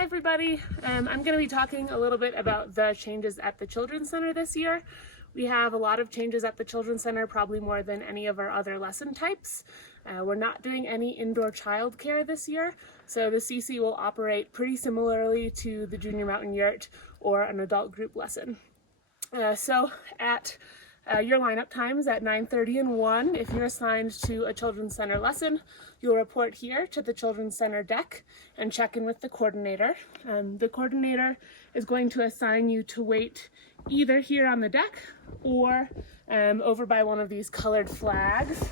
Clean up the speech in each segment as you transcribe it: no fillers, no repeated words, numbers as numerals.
Hi everybody, I'm going to be talking a little bit about the changes at the Children's Center this year. We have a lot of changes at the Children's Center, probably more than any of our other lesson types. We're not doing any indoor childcare this year, so the CC will operate pretty similarly to the Junior Mountain Yurt or an adult group lesson. So at your lineup times at 9:30 and 1, if you're assigned to a Children's Center lesson, you'll report here to the Children's Center deck and check in with the coordinator. The coordinator is going to assign you to wait either here on the deck or over by one of these colored flags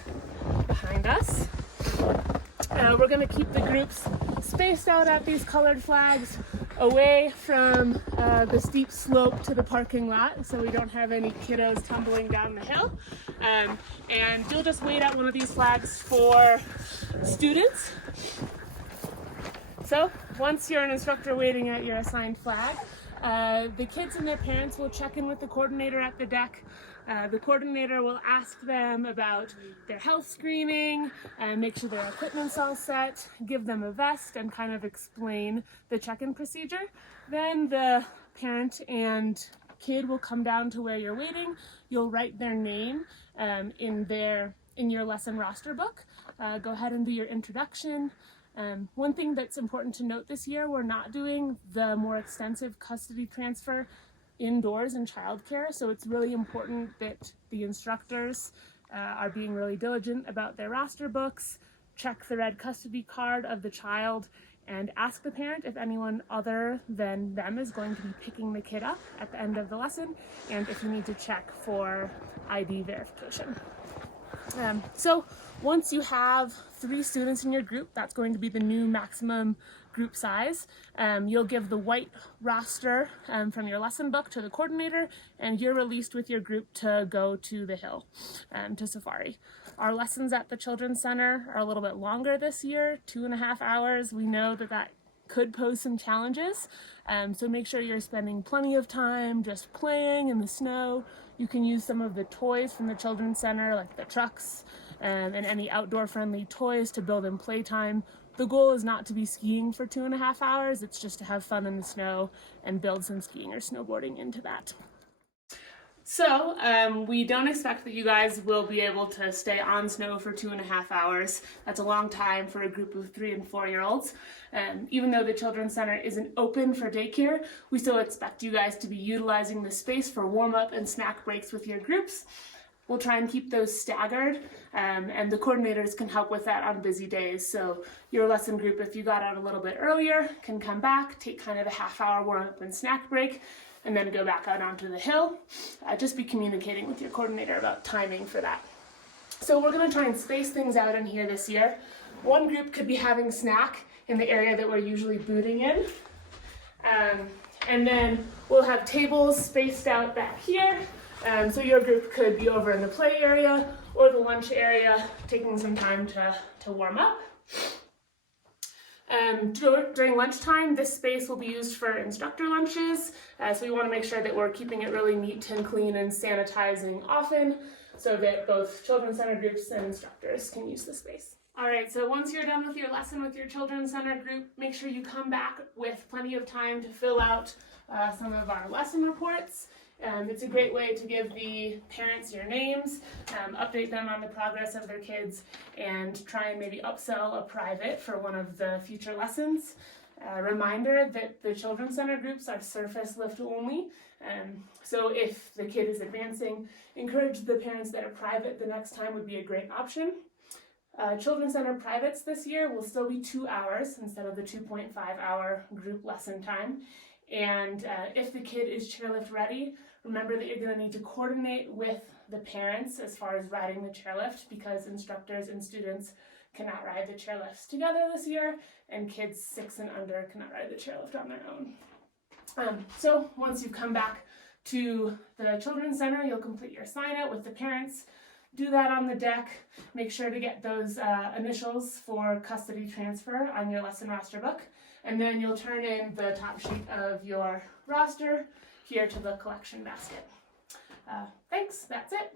behind us. We're going to keep the groups spaced out at these colored flags, away from the steep slope to the parking lot, so we don't have any kiddos tumbling down the hill. And you'll just wait at one of these flags for students. So once you're an instructor waiting at your assigned flag, the kids and their parents will check in with the coordinator at the deck. The coordinator will ask them about their health screening, and make sure their equipment's all set, give them a vest, and kind of explain the check-in procedure. Then the parent and kid will come down to where you're waiting. You'll write their name in your lesson roster book. Go ahead and do your introduction. One thing that's important to note this year, we're not doing the more extensive custody transfer indoors in childcare, so it's really important that the instructors are being really diligent about their roster books, check the red custody card of the child, and ask the parent if anyone other than them is going to be picking the kid up at the end of the lesson, and if you need to check for ID verification. So once you have 3 students in your group, that's going to be the new maximum group size. You'll give the white roster from your lesson book to the coordinator, and you're released with your group to go to the hill, to safari. Our lessons at the Children's Center are a little bit longer this year, 2.5 hours. We know that could pose some challenges, so make sure you're spending plenty of time just playing in the snow. You can use some of the toys from the Children's Center, like the trucks and any outdoor friendly toys to build in playtime. The goal is not to be skiing for 2.5 hours, it's just to have fun in the snow and build some skiing or snowboarding into that. So we don't expect that you guys will be able to stay on snow for 2.5 hours. That's a long time for a group of 3 and 4-year-olds. Even though the Children's Center isn't open for daycare, we still expect you guys to be utilizing the space for warm-up and snack breaks with your groups. We'll try and keep those staggered, and the coordinators can help with that on busy days. So your lesson group, if you got out a little bit earlier, can come back, take kind of a half-hour warm-up and snack break, and then go back out onto the hill. Just be communicating with your coordinator about timing for that. So we're going to try and space things out in here this year. One group could be having snack in the area that we're usually booting in. And then we'll have tables spaced out back here. So your group could be over in the play area or the lunch area, taking some time to warm up. During lunchtime, this space will be used for instructor lunches, so we want to make sure that we're keeping it really neat and clean and sanitizing often so that both Children's Center groups and instructors can use the space. Alright, so once you're done with your lesson with your Children's Center group, make sure you come back with plenty of time to fill out some of our lesson reports. It's a great way to give the parents your names, update them on the progress of their kids, and try and maybe upsell a private for one of the future lessons. Reminder that the Children's Center groups are surface lift only, so if the kid is advancing, encourage the parents that are private the next time would be a great option. Children's Center privates this year will still be 2 hours instead of the 2.5-hour group lesson time. And if the kid is chairlift ready, remember that you're going to need to coordinate with the parents as far as riding the chairlift, because instructors and students cannot ride the chairlifts together this year, and kids 6 and under cannot ride the chairlift on their own. So once you've come back to the Children's Center, you'll complete your sign out with the parents. Do that on the deck. Make sure to get those initials for custody transfer on your lesson roster book. And then you'll turn in the top sheet of your roster here to the collection basket. Thanks, that's it.